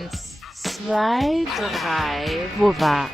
1, 2, 3, wo war?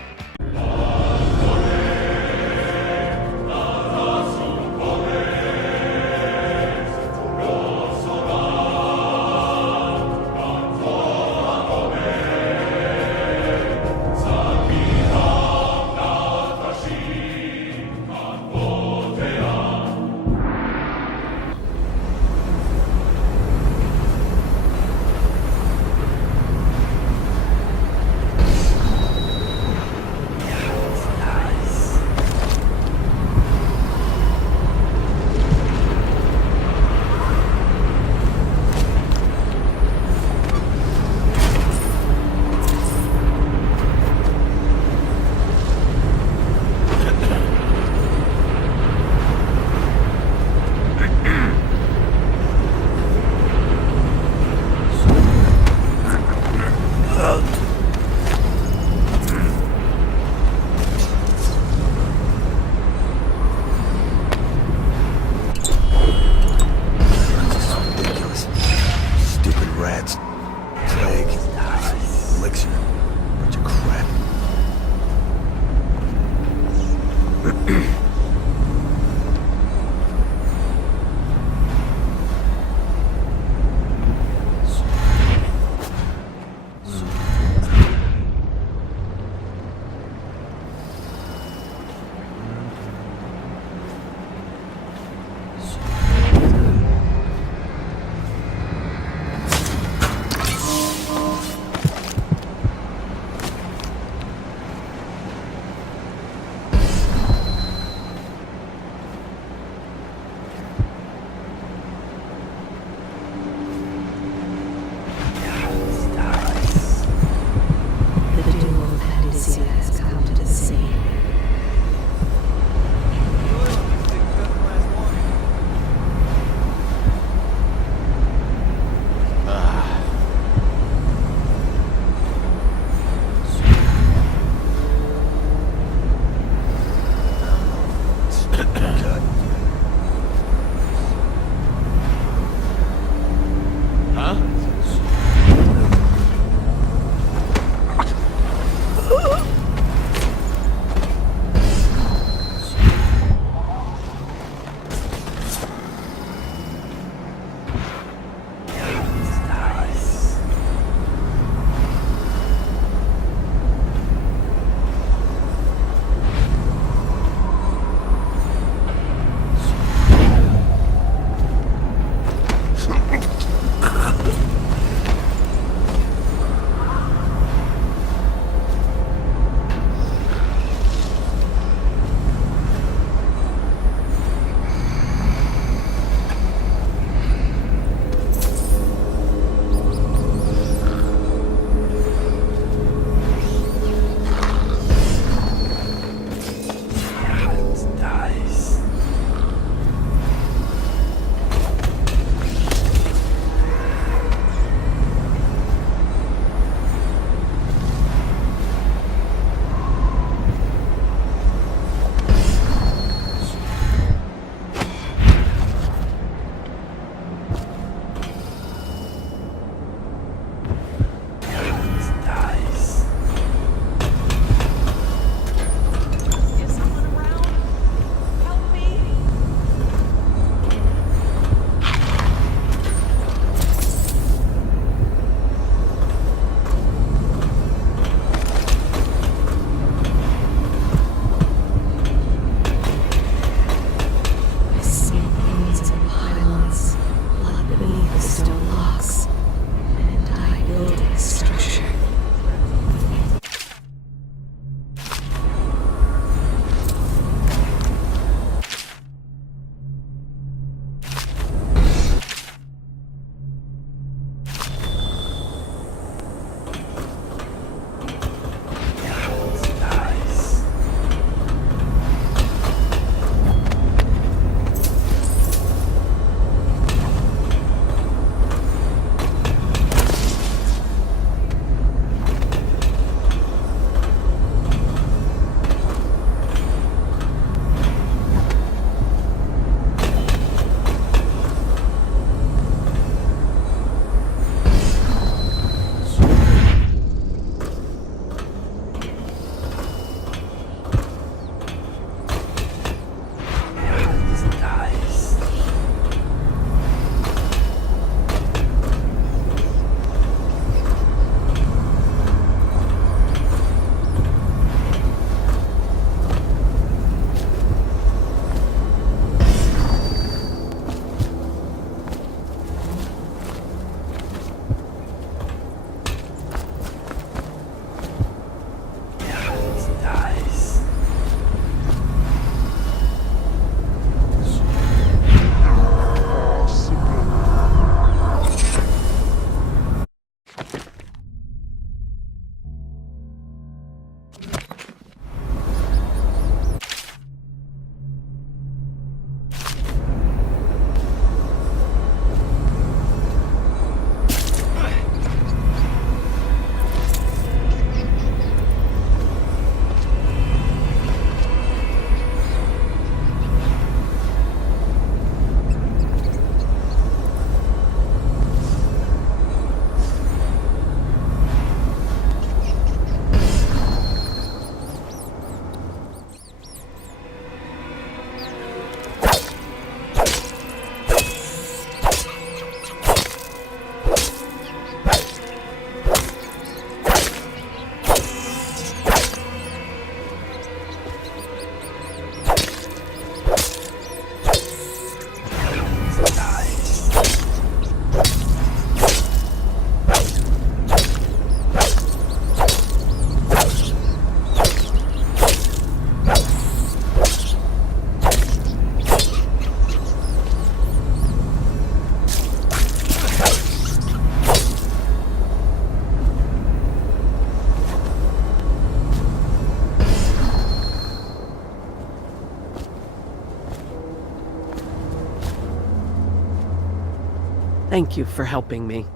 Thank you for helping me.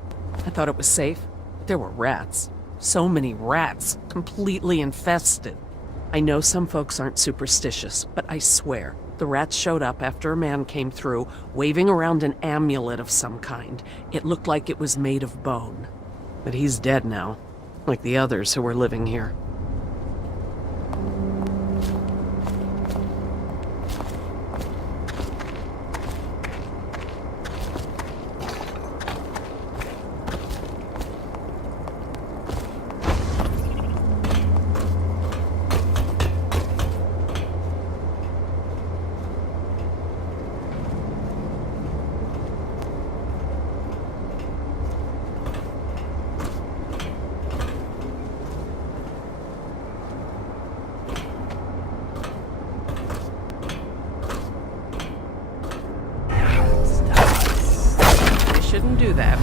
I thought it was safe. There were rats. So many rats, completely infested. I know some folks aren't superstitious, but I swear, the rats showed up after a man came through, waving around an amulet of some kind. It looked like it was made of bone. But he's dead now, like the others who were living here. Shouldn't do that.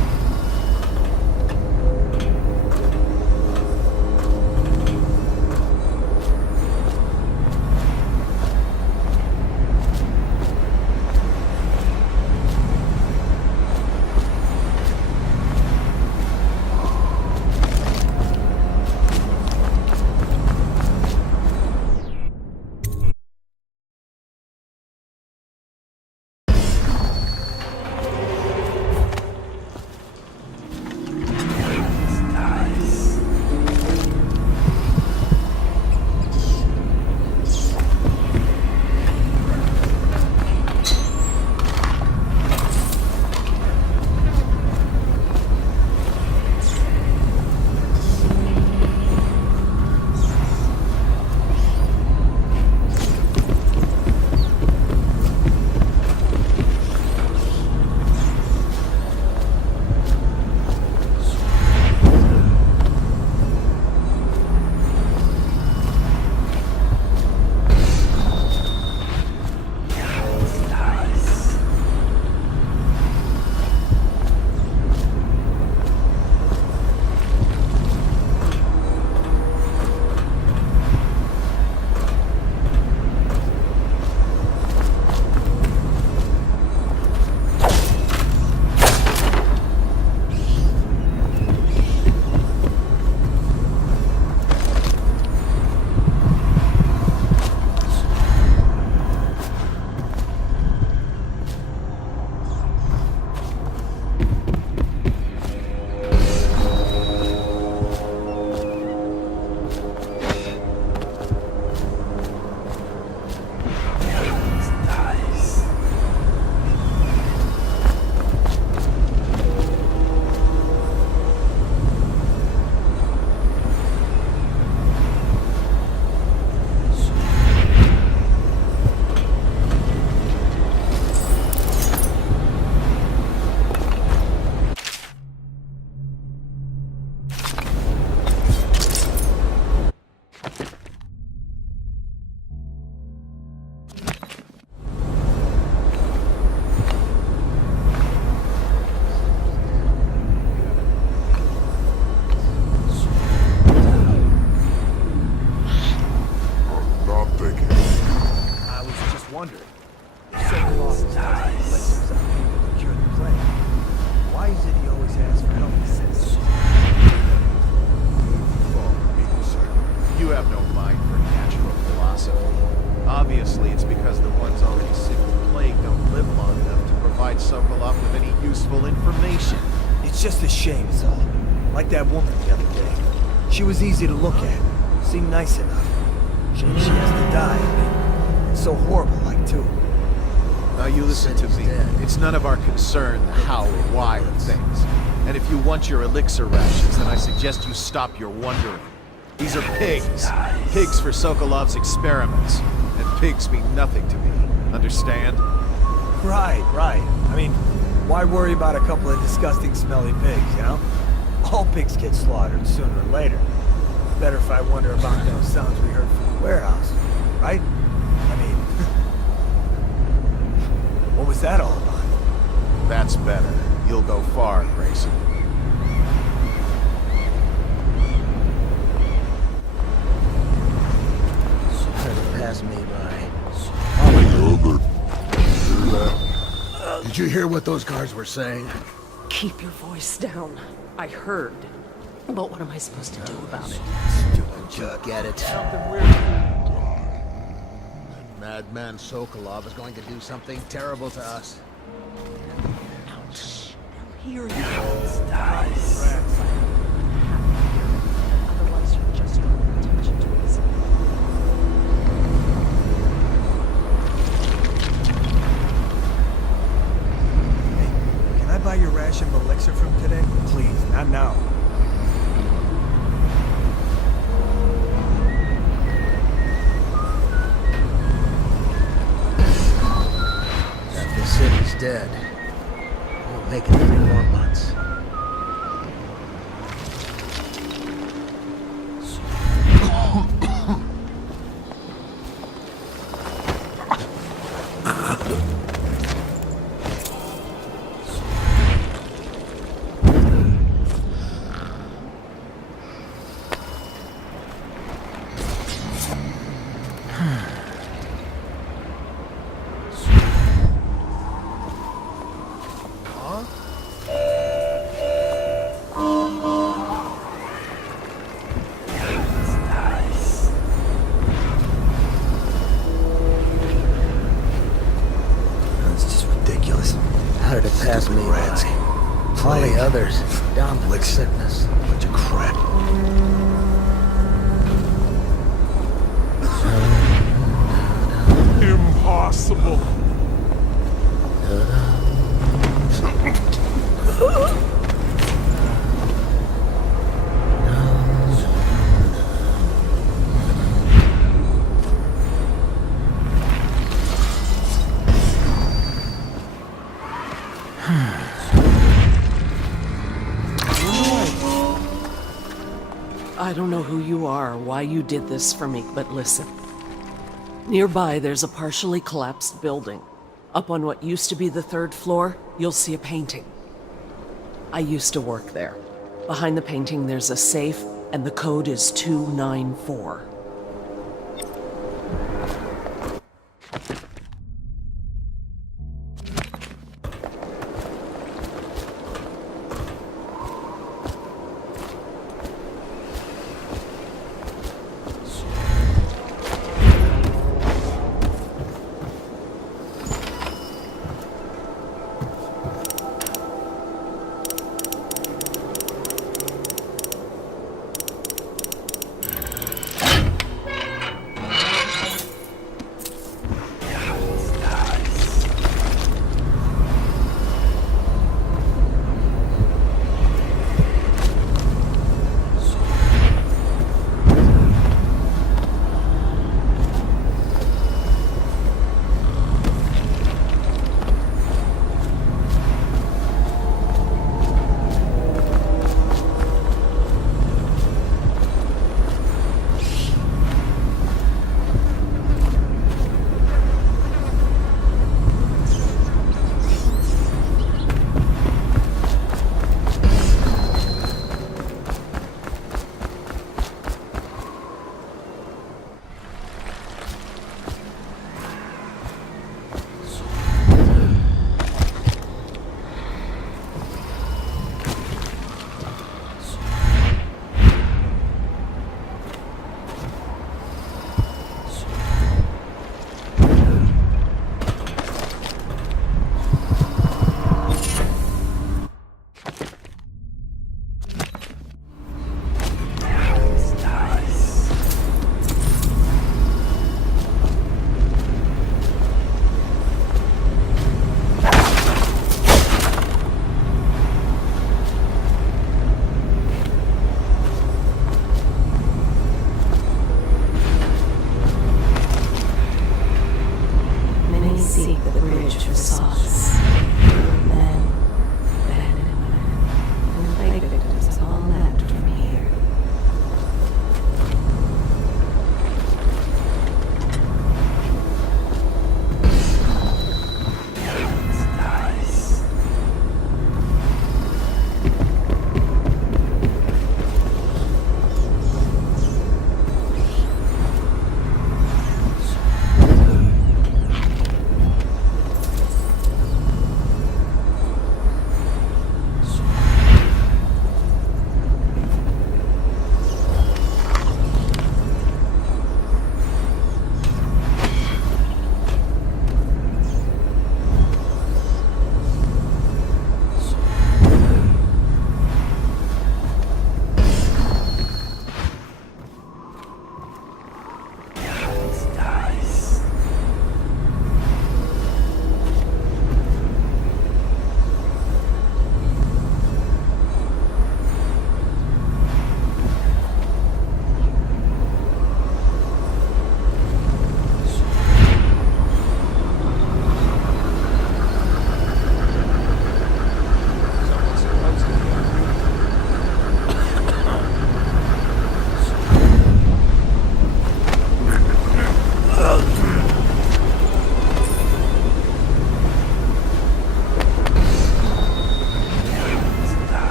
Obviously, it's because the ones already sick with the plague don't live long enough to provide Sokolov with any useful information. It's just a shame, is all. Like that woman the other day. She was easy to look at. Seemed nice enough. Shame she has to die. I mean, it's so horrible, like, too. Now you listen to me. It's none of our concern the how or why of things. And if you want your elixir rations, then I suggest you stop your wondering. These are pigs. Pigs for Sokolov's experiments. And pigs mean nothing to me. Understand? Right. I mean, why worry about a couple of disgusting, smelly pigs, you know? All pigs get slaughtered sooner or later. Better if I wonder about those sounds we heard from the warehouse, right? I mean, what was that all about? That's better. You'll go far, Grayson. Pass me by. Yogurt. Hear that? Did you hear what those guards were saying? Keep your voice down. I heard. But what am I supposed to do about it? Don't you get it? Madman Sokolov is going to do something terrible to us. Ouch. Here you go. Otherwise, you're just drawing attention to yourself. Hey, can I buy your ration of elixir from today? Please, not now. The city's dead. Won't make it 3 more months. How did it pass me Rats. by? All the others, down with sickness. Bunch of crap. Impossible. I don't know who you are or why you did this for me, but listen. Nearby, there's a partially collapsed building. Up on what used to be the 3rd floor, you'll see a painting. I used to work there. Behind the painting, there's a safe, and the code is 294.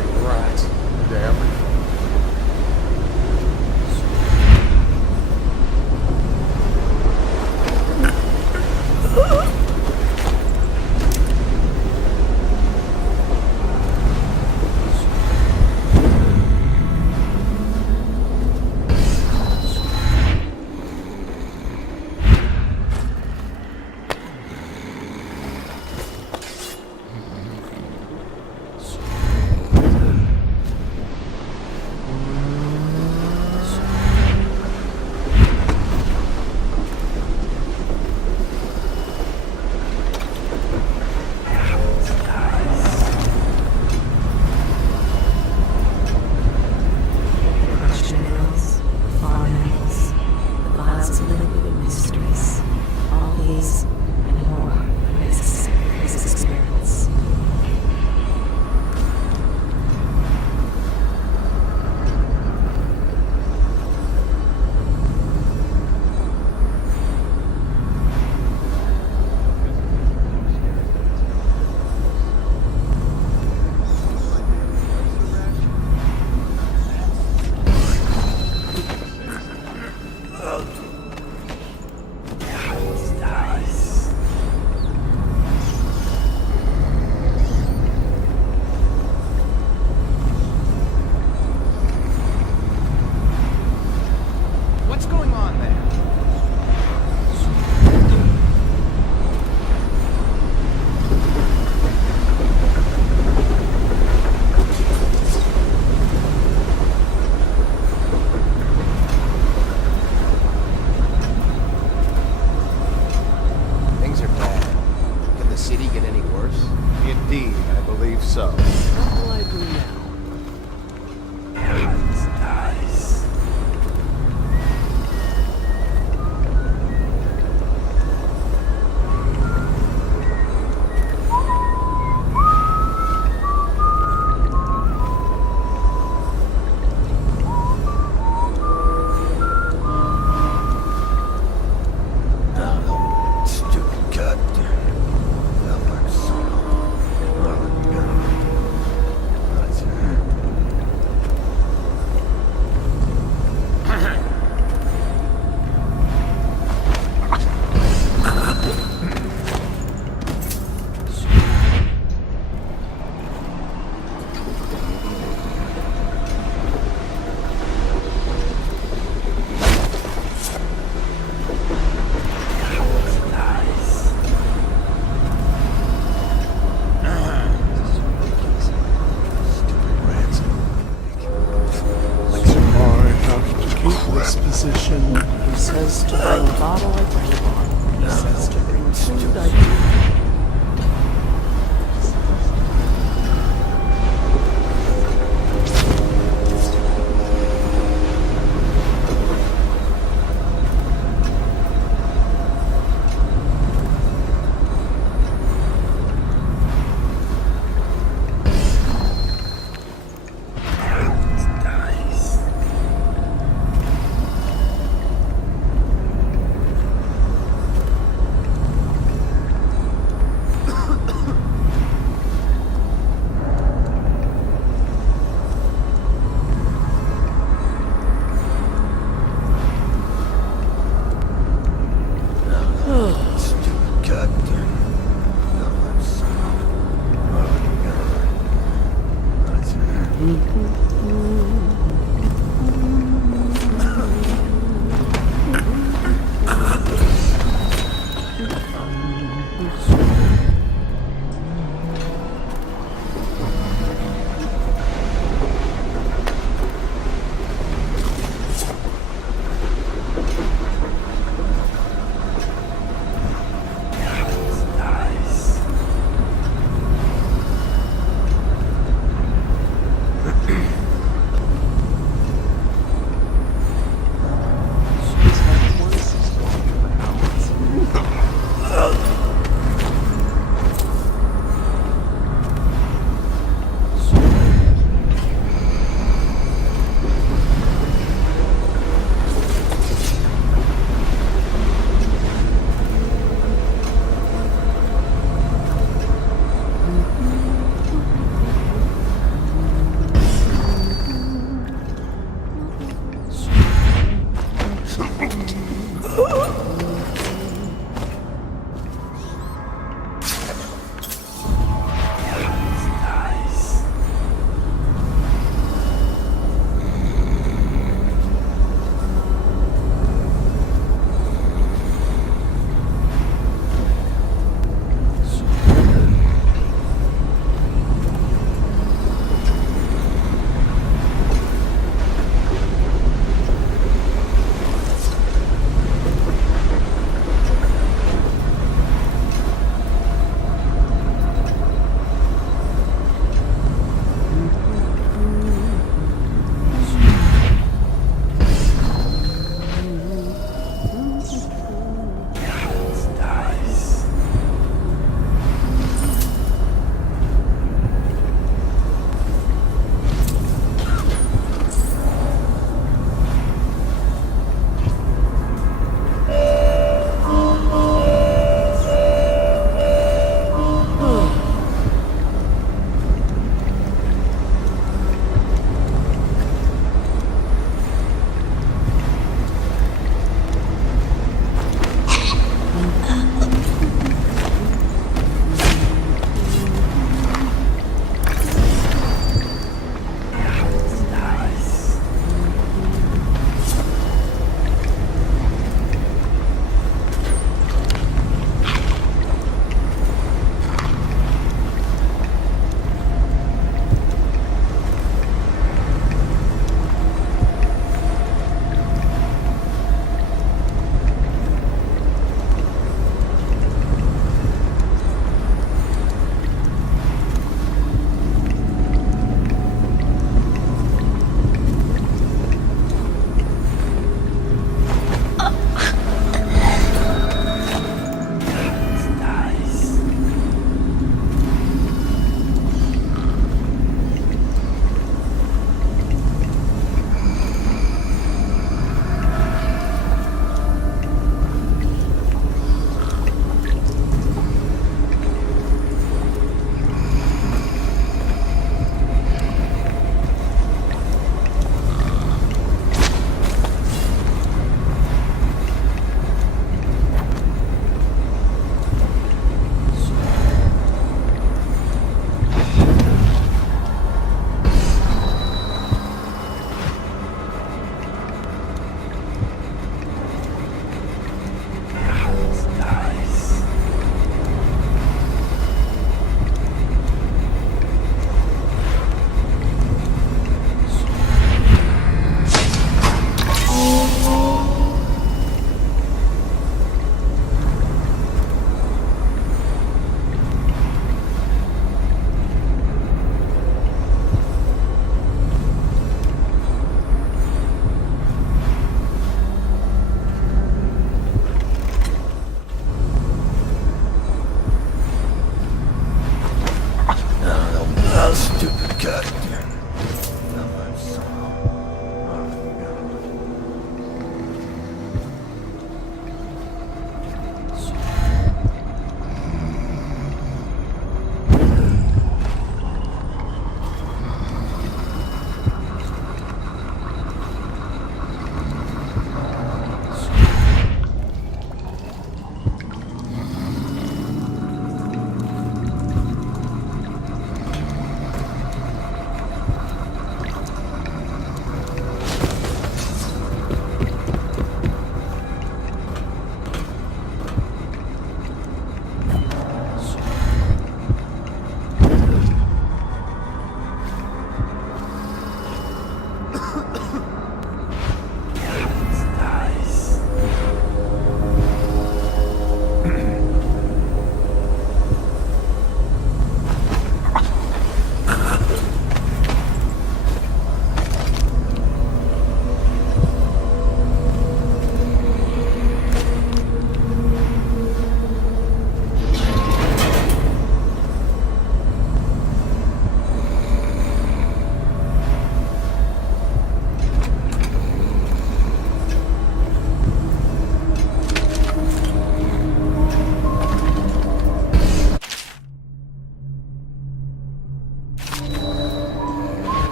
crawling rats into everything. Indeed, I believe so. What will I do now? Position. He says to bring a bottle, I bring a bottle. He says to bring food, I do.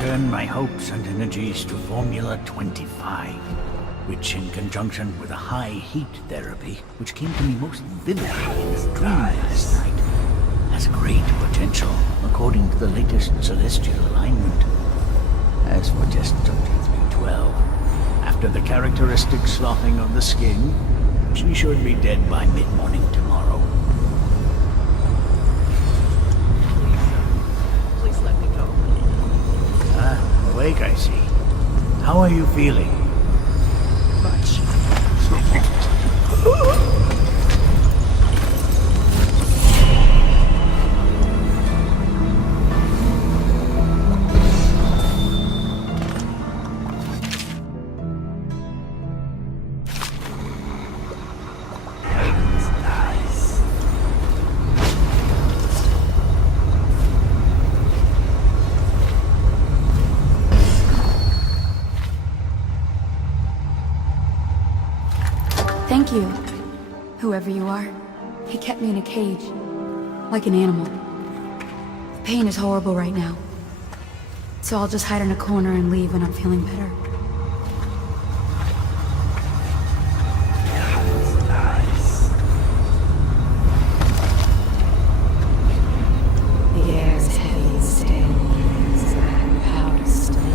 turn my hopes and energies to Formula 25, which in conjunction with a high heat therapy, which came to me most vividly in a dream last night, has great potential according to the latest celestial alignment. As for test subject 312, after the characteristic sloughing of the skin, she should be dead by mid-morning tomorrow. Please let me go. Awake, I see. How are you feeling? Much. Thank you, whoever you are. He kept me in a cage, like an animal. The pain is horrible right now, so I'll just hide in a corner and leave when I'm feeling better. The air's heavy and stale, it's like powder steam.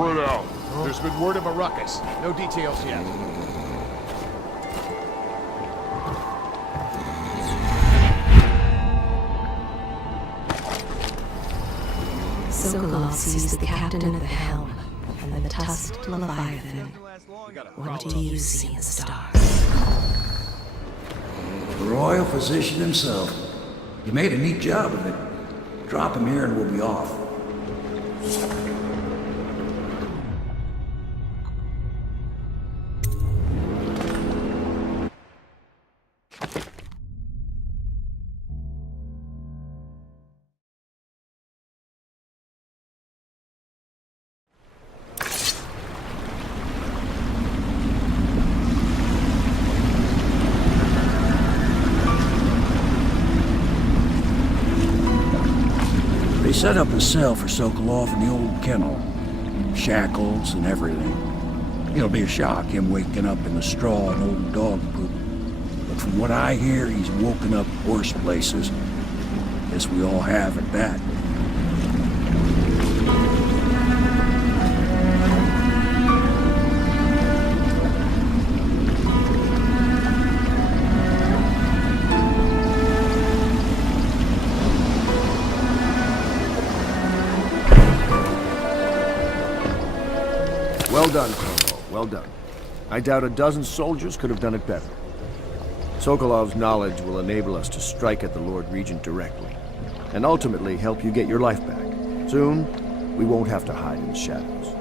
Spread out. There's been word of a ruckus. No details yet. Sokolov sees the captain of the helm and the tusked leviathan. What do you see in the stars? The royal physician himself. You made a neat job of it. Drop him here and we'll be off. They set up a cell for Sokolov in the old kennel. Shackles and everything. It'll be a shock, him waking up in the straw and old dog poop. But from what I hear, he's woken up worse places. Guess we all have at that. Well done, Colonel. Well done. I doubt a dozen soldiers could have done it better. Sokolov's knowledge will enable us to strike at the Lord Regent directly, and ultimately help you get your life back. Soon, we won't have to hide in the shadows.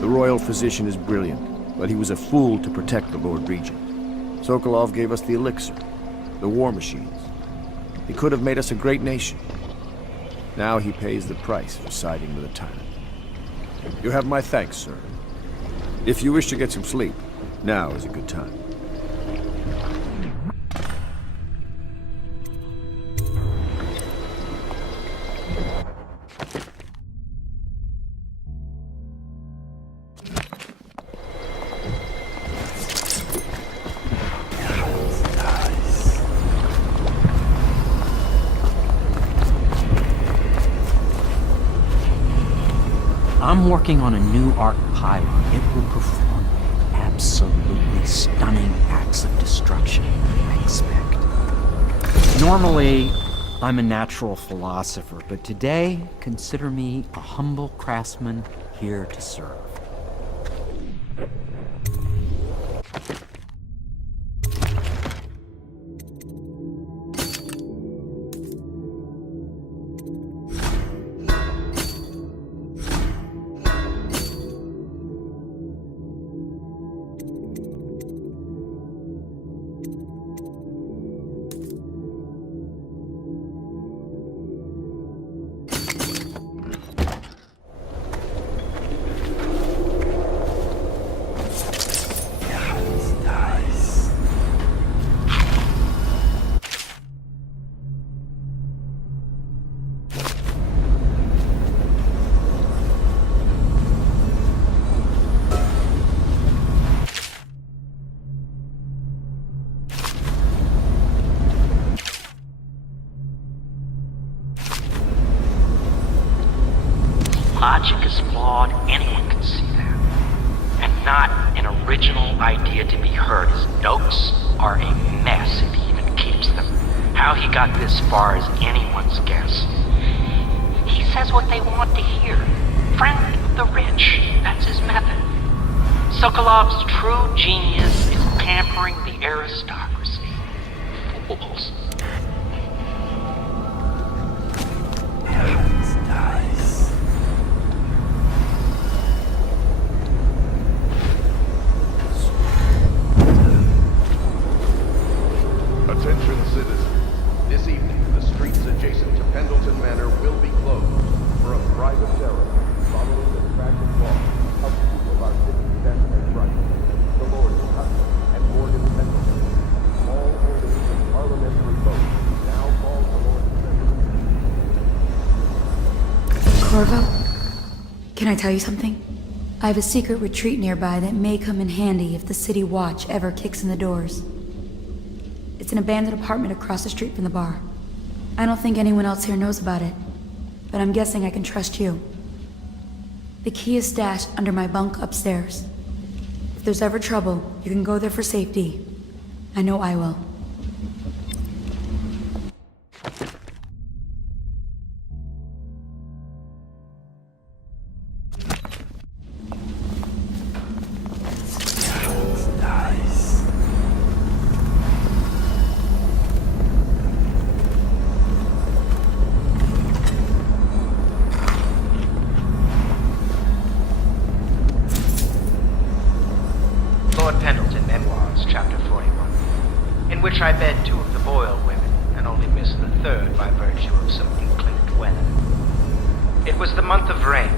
The royal physician is brilliant, but he was a fool to protect the Lord Regent. Sokolov gave us the elixir, the war machines. He could have made us a great nation. Now he pays the price for siding with a tyrant. You have my thanks, sir. If you wish to get some sleep, now is a good time. I'm working on a new arc pylon. It will perform absolutely stunning acts of destruction, I expect. Normally, I'm a natural philosopher, but today, consider me a humble craftsman here to serve. Logic is flawed, anyone can see that. And not an original idea to be heard. His notes are a mess if he even keeps them. How he got this far is anyone's guess. He says what they want to hear. Friend of the rich, that's his method. Sokolov's true genius is pampering the aristocracy. Fools. Attention citizens. This evening, the streets adjacent to Pendleton Manor will be closed for a private ceremony following the tragic loss of two of our city's best and brightest, the Lords Custom and Morgan Pendleton. All holdings of parliamentary votes now fall to Lord President. Corvo, can I tell you something? I have a secret retreat nearby that may come in handy if the city watch ever kicks in the doors. It's an abandoned apartment across the street from the bar. I don't think anyone else here knows about it, but I'm guessing I can trust you. The key is stashed under my bunk upstairs. If there's ever trouble, you can go there for safety. I know I will. Lord Pendleton Memoirs, Chapter 41, in which I bed two of the Boyle women, and only missed the third by virtue of some inclement weather. It was the month of rain,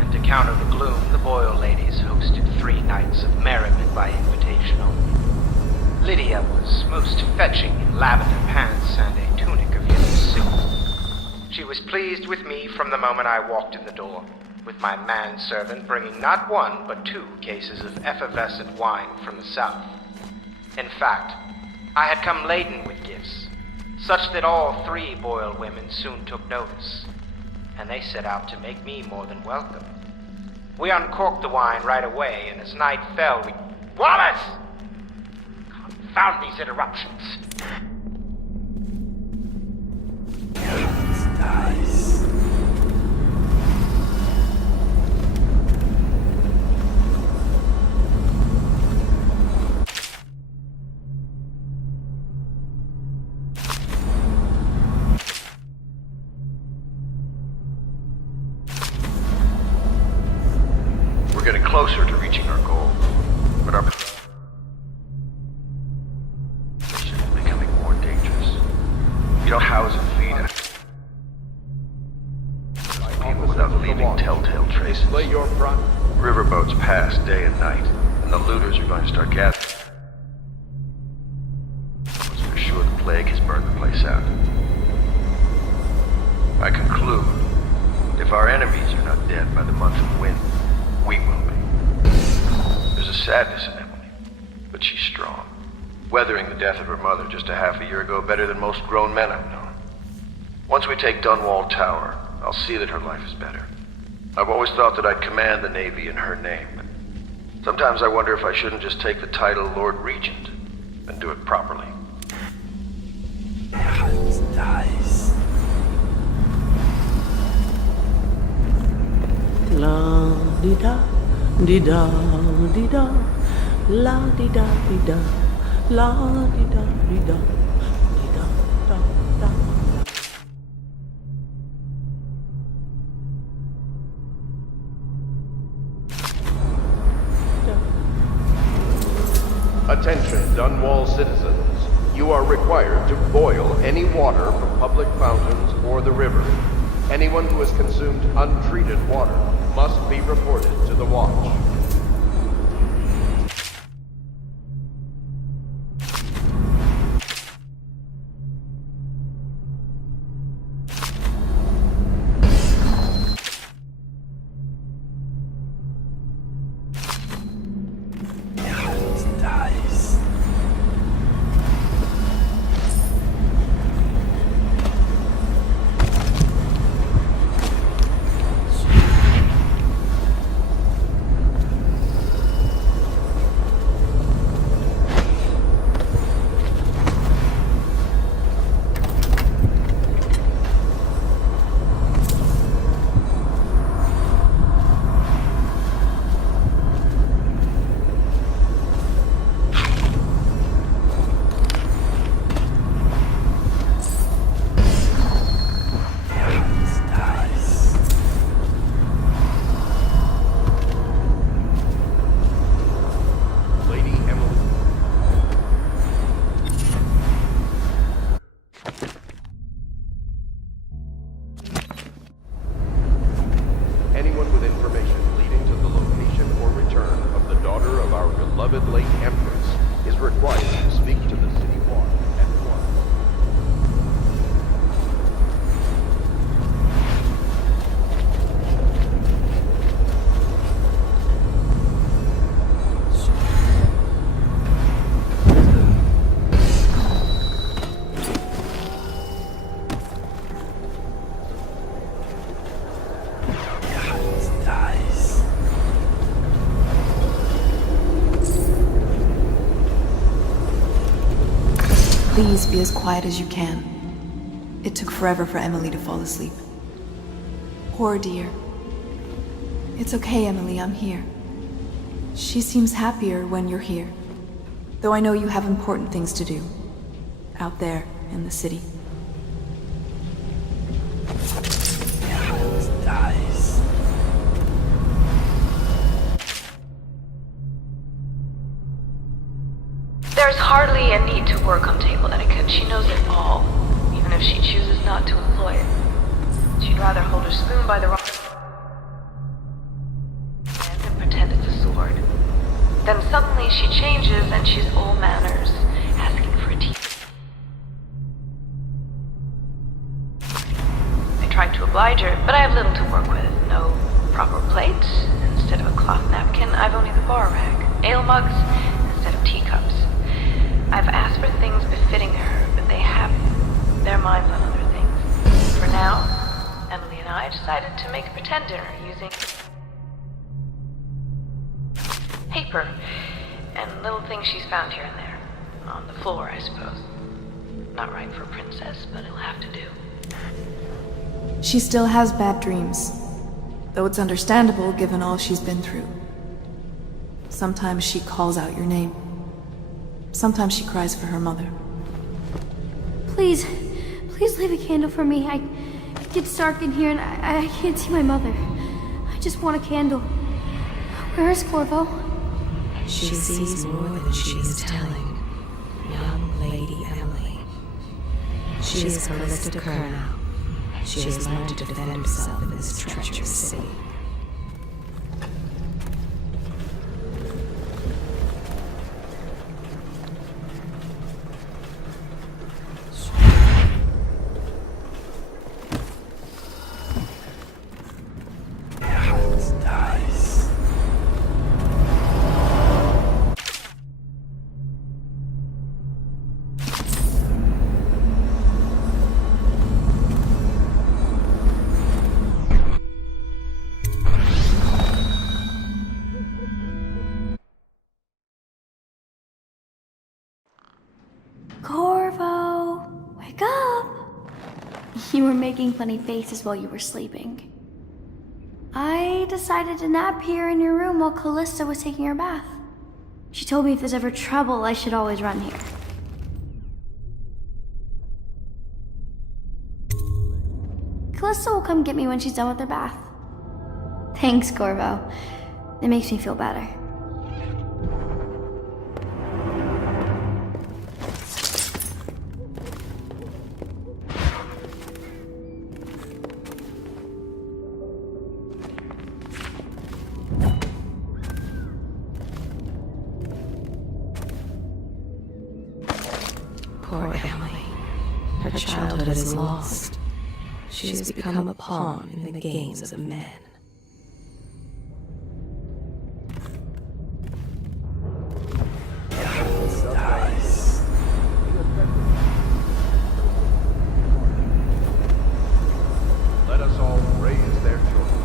and to counter the gloom, the Boyle ladies hosted 3 nights of merriment by invitation only. Lydia was most fetching in lavender pants and a tunic of yellow silk. She was pleased with me from the moment I walked in the door, with my manservant bringing not 1 but 2 cases of effervescent wine from the south. In fact, I had come laden with gifts, such that all 3 Boyle women soon took notice, and they set out to make me more than welcome. We uncorked the wine right away, and as night fell, we... Wallace! Confound these interruptions. We're getting closer to reaching our goal, but our mission is becoming more dangerous. You don't house and feed people without leaving telltale traces. Lay your front. Riverboats pass day and night, and the looters are going to start gathering. It's for sure the plague has burned the place out. I conclude, if our enemies are not dead by the month of wind, we will be. There's a sadness in Emily, but she's strong. Weathering the death of her mother just a half a year ago better than most grown men I've known. Once we take Dunwall Tower, I'll see that her life is better. I've always thought that I'd command the Navy in her name, but sometimes I wonder if I shouldn't just take the title Lord Regent and do it properly. La di da, di da, di da, la di da, la di da, di da, da, da. Attention, Dunwall citizens. You are required to boil any water from public fountains or the river. Anyone who has consumed untreated water must be reported to the watch. Dies. Please be as quiet as you can. It took forever for Emily to fall asleep. Poor dear. It's okay, Emily, I'm here. She seems happier when you're here. Though I know you have important things to do. Out there in the city. There's hardly a need to work on table etiquette. She knows it all, even if she chooses not to employ it. She'd rather hold her spoon by the wrong hand and pretend it's a sword. Then suddenly she changes and she's all manners, asking for a tea. I tried to oblige her, but I have little to work with. No proper plate. Instead of a cloth napkin, I've only the bar rag. Ale mugs instead of teacups. I've asked for things befitting her, but they have their minds on other things. For now, Emily and I decided to make a pretend dinner using paper and little things she's found here and there. On the floor, I suppose. Not right for a princess, but it'll have to do. She still has bad dreams, though it's understandable given all she's been through. Sometimes she calls out your name. Sometimes she cries for her mother. Please leave a candle for me. It gets dark in here and I can't see my mother. I just want a candle. Where is Corvo? She sees more than she is telling. Young Lady Emily. She is Callista Curnow. She has learned to defend herself in this treacherous city. Corvo, wake up! You were making funny faces while you were sleeping. I decided to nap here in your room while Callista was taking her bath. She told me if there's ever trouble, I should always run here. Callista will come get me when she's done with her bath. Thanks, Corvo. It makes me feel better. Poor Emily. Her childhood is lost. She has become a pawn in the games of men. Let us all raise their children.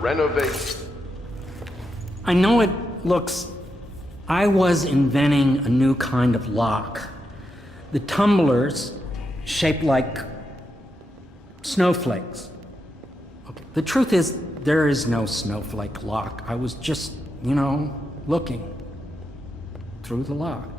Renovate. I know it looks... I was inventing a new kind of lock. The tumblers, shaped like snowflakes. Okay. The truth is, there is no snowflake lock. I was just, looking through the lock.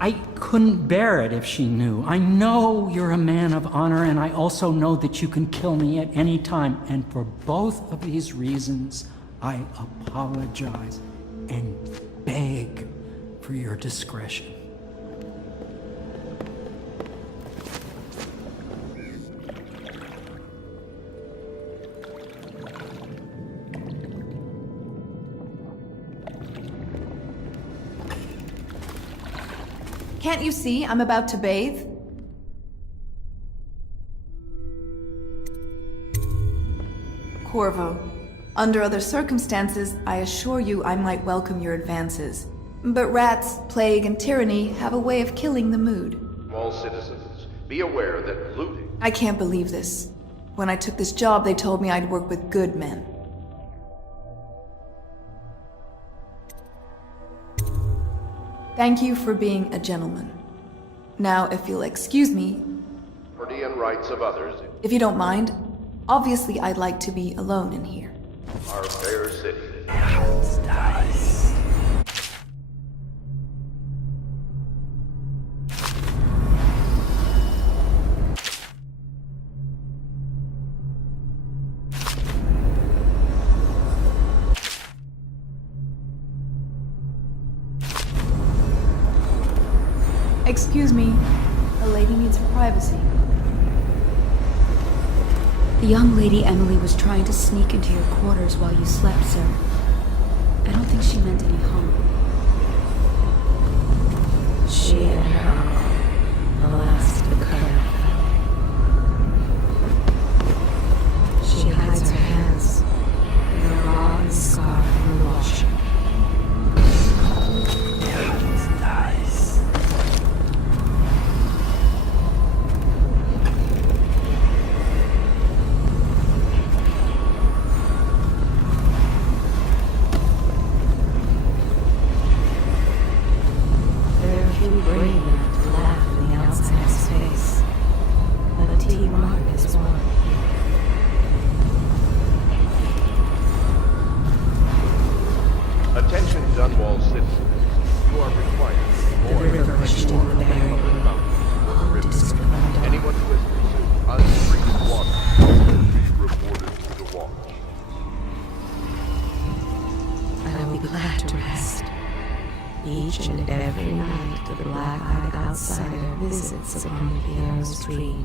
I couldn't bear it if she knew. I know you're a man of honor, and I also know that you can kill me at any time. And for both of these reasons, I apologize and beg for your discretion. Can't you see I'm about to bathe? Corvo, under other circumstances, I assure you I might welcome your advances. But rats, plague, and tyranny have a way of killing the mood. All citizens, be aware that looting... I can't believe this. When I took this job, they told me I'd work with good men. Thank you for being a gentleman. Now, if you'll excuse me... Property and rights of others... If you don't mind, obviously I'd like to be alone in here. Our fair city. Excuse me, a lady needs privacy. The young lady Emily was trying to sneak into your quarters while you slept, sir. I don't think she meant any harm. She and her uncle, alas, the colonel. She hides her hands in a raw and scarred from washing.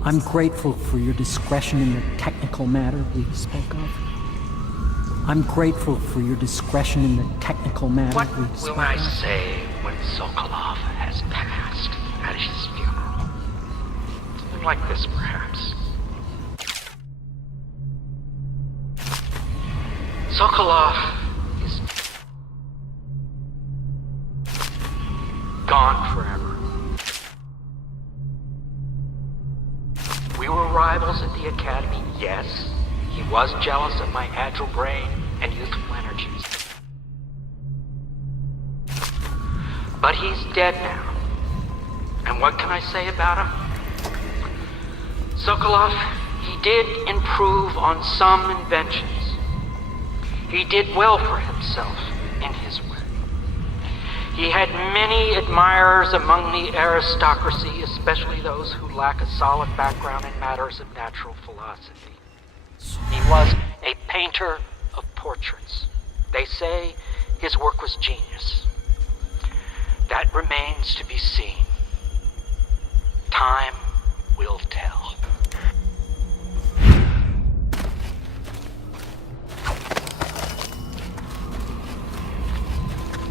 I'm grateful for your discretion in the technical matter we spoke of. I'm grateful for your discretion in the technical matter What we spoke will I of. say when Sokolov has passed at his funeral? Something like this, perhaps. Sokolov is gone forever. We were rivals at the academy, yes. He was jealous of my agile brain and youthful energies. But he's dead now. And what can I say about him? Sokolov, he did improve on some inventions. He did well for himself in his way. He had many admirers among the aristocracy, especially those who lack a solid background in matters of natural philosophy. He was a painter of portraits. They say his work was genius. That remains to be seen. Time will tell.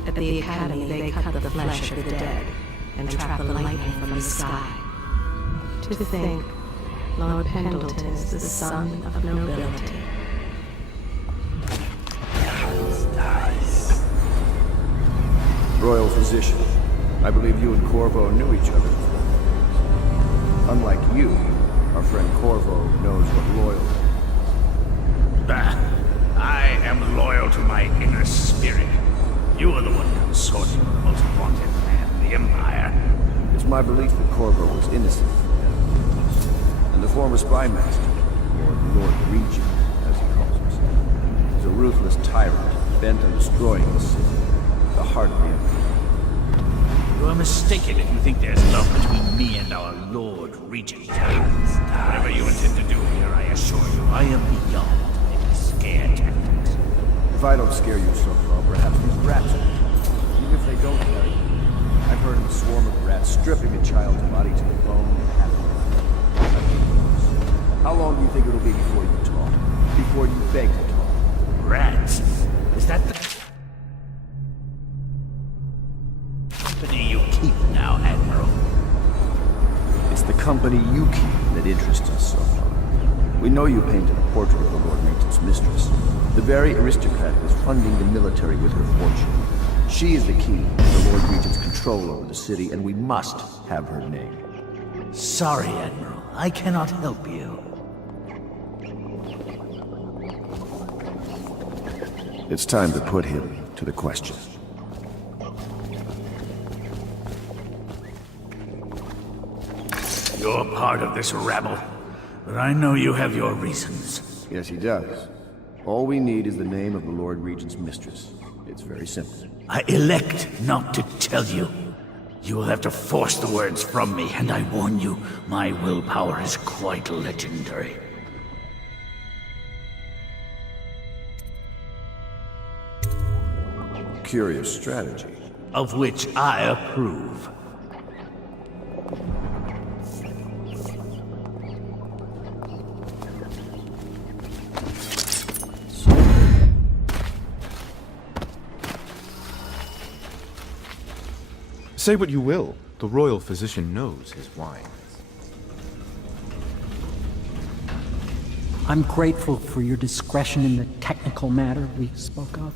At the academy, they cut the flesh of the dead and trap the lightning from the sky. To think, Lord Pendleton is the son of nobility. Royal physician, I believe you and Corvo knew each other. Unlike you, our friend Corvo knows what loyalty is. I am loyal to my inner spirit. You are the one consorting with the most wanted man in the Empire. It's my belief that Corvo was innocent. And the former spy master, or Lord Regent, as he calls himself, is a ruthless tyrant bent on destroying the city, the heart of the Empire. You are mistaken if you think there's love between me and our Lord Regent. Whatever you intend to do here, I assure you, I am beyond any scare tactics. If I don't scare you so far, perhaps these rats will. Even if they don't carry you. I've heard of a swarm of rats stripping a child's body to the bone and having it. How long do you think it'll be before you talk? Before you beg to talk? Rats? Is that the company you keep now, Admiral? It's the company you keep that interests us so far. We know you painted a portrait of the Lord Regent's mistress. The very aristocrat who is funding the military with her fortune. She is the key to the Lord Regent's control over the city, and we must have her name. Sorry, Admiral. I cannot help you. It's time to put him to the question. You're part of this rabble, but I know you have your reasons. Yes, he does. All we need is the name of the Lord Regent's mistress. It's very simple. I elect not to tell you. You will have to force the words from me, and I warn you, my willpower is quite legendary. Curious strategy. Of which I approve. Say what you will, the royal physician knows his wine. I'm grateful for your discretion in the technical matter we spoke of.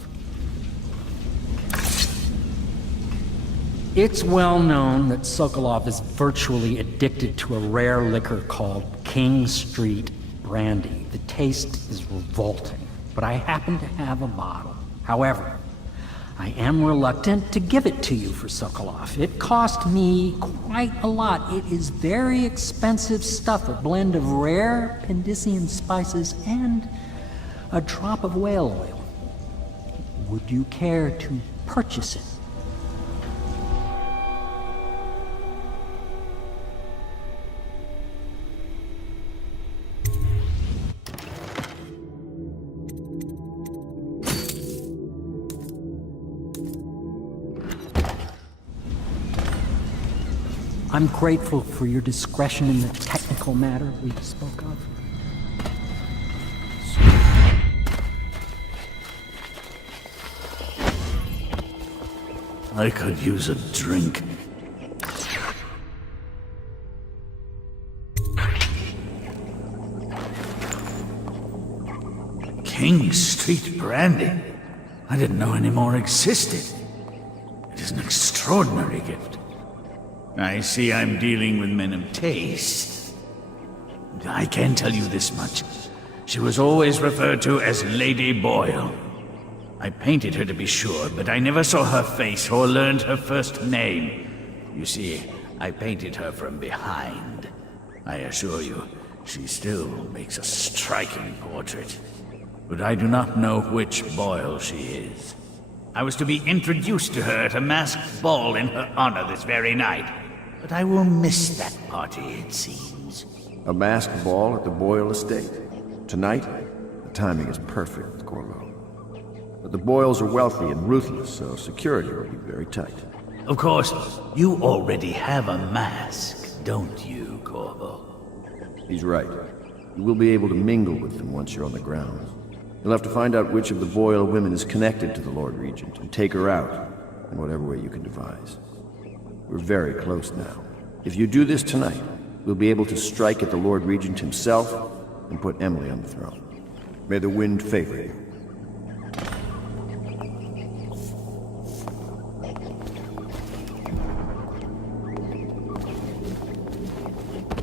It's well known that Sokolov is virtually addicted to a rare liquor called King Street Brandy. The taste is revolting, but I happen to have a bottle. However, I am reluctant to give it to you for Sokolov. It cost me quite a lot. It is very expensive stuff, a blend of rare Pendician spices and a drop of whale oil. Would you care to purchase it? I'm grateful for your discretion in the technical matter we spoke of. I could use a drink. King Street Brandy? I didn't know any more existed. It is an extraordinary gift. I see I'm dealing with men of taste. I can tell you this much. She was always referred to as Lady Boyle. I painted her to be sure, but I never saw her face or learned her first name. You see, I painted her from behind. I assure you, she still makes a striking portrait. But I do not know which Boyle she is. I was to be introduced to her at a masked ball in her honor this very night. But I will miss that party, it seems. A masked ball at the Boyle estate. Tonight, the timing is perfect, Corvo. But the Boyles are wealthy and ruthless, so security will be very tight. Of course, you already have a mask, don't you, Corvo? He's right. You will be able to mingle with them once you're on the grounds. You'll have to find out which of the Boyle women is connected to the Lord Regent and take her out in whatever way you can devise. We're very close now. If you do this tonight, we'll be able to strike at the Lord Regent himself and put Emily on the throne. May the wind favor you.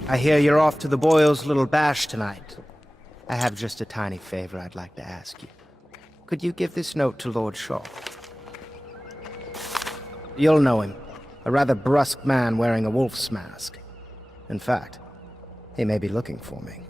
I hear you're off to the Boyles' little bash tonight. I have just a tiny favor I'd like to ask you. Could you give this note to Lord Shaw? You'll know him. A rather brusque man wearing a wolf's mask. In fact, he may be looking for me.